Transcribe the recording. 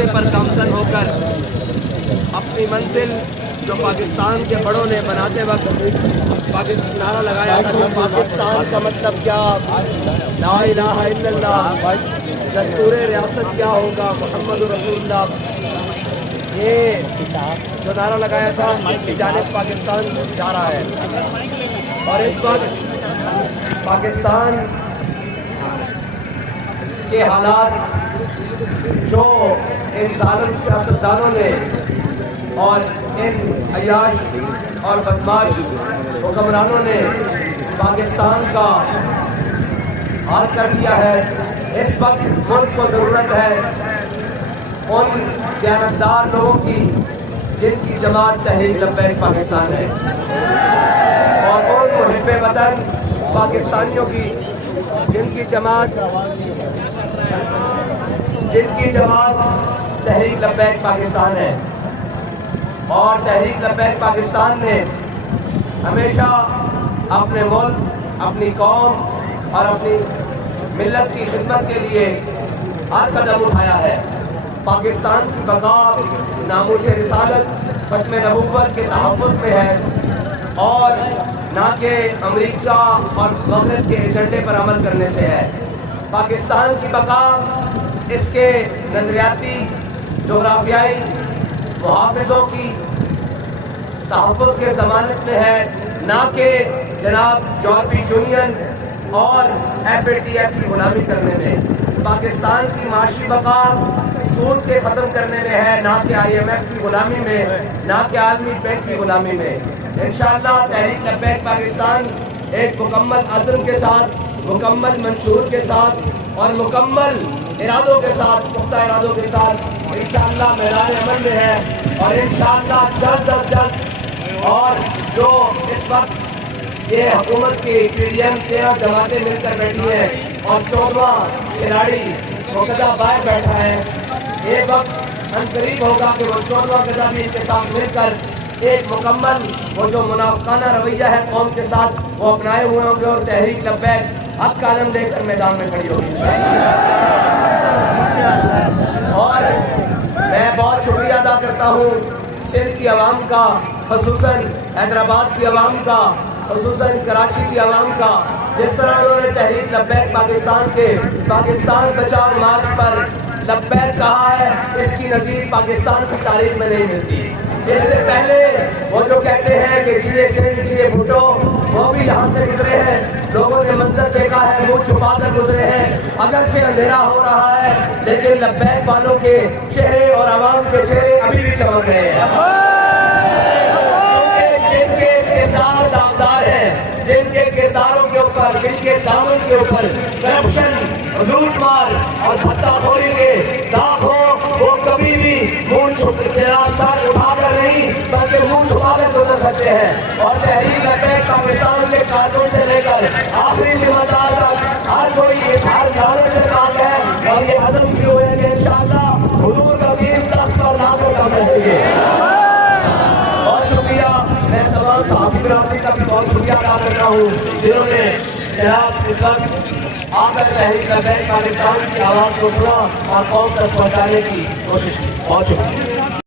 راستے پر گامزن ہو کر اپنی منزل جو پاکستان کے بڑوں نے بناتے وقت نعرہ لگایا تھا کہ پاکستان کا مطلب کیا، لا الہ الا اللہ، دستور ریاست کیا ہوگا، محمد رسول اللہ، یہ جو نعرہ لگایا تھا اس کی جانب پاکستان جا رہا ہے۔ اور اس وقت پاکستان کے حالات جو ان ظالم سیاستدانوں نے اور ان عیاش اور بدماش حکمرانوں نے پاکستان کا حال کر دیا ہے، اس وقت ملک کو ضرورت ہے ان دیانتدار لوگوں کی جن کی جماعت تحریک لبیک پاکستان ہے، اور ان محب وطن پاکستانیوں کی جن کی جماعت تحریک لبیک پاکستان ہے۔ اور تحریک لبیک پاکستان نے ہمیشہ اپنے ملک، اپنی قوم اور اپنی ملت کی خدمت کے لیے ہر قدم اٹھایا ہے۔ پاکستان کی بقا ناموس رسالت، ختم نبوت کے تحفظ میں ہے، اور نہ کہ امریکہ اور مغرب کے ایجنڈے پر عمل کرنے سے ہے۔ پاکستان کی بقا اس کے نظریاتی، جغرافیائی محافظوں کی تحفظ کے ضمانت میں ہے، نہ کہ جناب یورپی یونین اور FATF کی غلامی کرنے میں۔ پاکستان کی معاشی بقا سود کے ختم کرنے میں ہے، نہ کہ IMF کی غلامی میں، نہ کہ عالمی بینک کی غلامی میں۔ انشاءاللہ تحریک لبیک پاکستان ایک مکمل عزم کے ساتھ، مکمل منشور کے ساتھ اور مکمل ارادوں کے ساتھ، پختہ ارادوں کے ساتھ انشاءاللہ میدان عمل میں ہے، اور انشاءاللہ جلد از جلد، اور جو اس وقت یہ حکومت کی PDM 13 جماعتیں مل کر بیٹھی ہیں اور 14واں کھلاڑی مقتدہ باہر بیٹھا ہے، ایک وقت عنقریب ہوگا کہ وہ 14واں گدہ بھی ان کے ساتھ مل کر ایک مکمل وہ جو منافقانہ رویہ ہے قوم کے ساتھ وہ اپنائے ہوئے ہوں گے، اور تحریک لبیک حق کا علم لے کر میدان میں کھڑی ہوگی۔ اور میں بہت شکریہ ادا کرتا ہوں سندھ کی عوام کا، خصوصاً حیدرآباد کی عوام کا، خصوصاً کراچی کی عوام کا، جس طرح انہوں نے تحریک لبیک پاکستان کے پاکستان بچاؤ مارچ پر لبیک کہا ہے، اس کی نظیر پاکستان کی تاریخ میں نہیں ملتی۔ اس سے پہلے وہ جو کہتے ہیں کہ جیے سنگھ جیے بھٹو، وہ بھی یہاں سے گزرے ہیں، لوگوں نے منظر دیکھا ہے، منہ چھپا کر گزرے ہیں، اگرچہ اندھیرا ہو رہا ہے لیکن لبیک والوں کے چہرے اور عوام کے چہرے ابھی بھی چمک رہے ہیں۔ جن کے کردار داغدار ہیں، جن کے کرداروں کے اوپر، جن کے دامن کے اوپر کرپشن، لوٹ مار اور بھتہ خوری کے داغ ہو، وہ کبھی بھی منہ سر اٹھا کر نہیں بلکہ منہ چھپا کر گزر سکتے ہیں۔ اور تحریک لبیک پاکستان کے کارکن سے لے کر آخری ذمہ دار تک ہر کوئی اس ہر گانے سے پاک ہے، اور یہ عزم کی ہوئے کہ انشاءاللہ حضور کا دین تخت پر لا کر کام رہے گے۔ بہت شکریہ، میں تمام صحافی برادری کا بھی بہت شکریہ ادا کرتا ہوں جنہوں نے جناب اس وقت آ کر تحریک لبیک پاکستان کی آواز کو سنا اور قوم تک پہنچانے کی کوشش کی۔ بہت شکریہ۔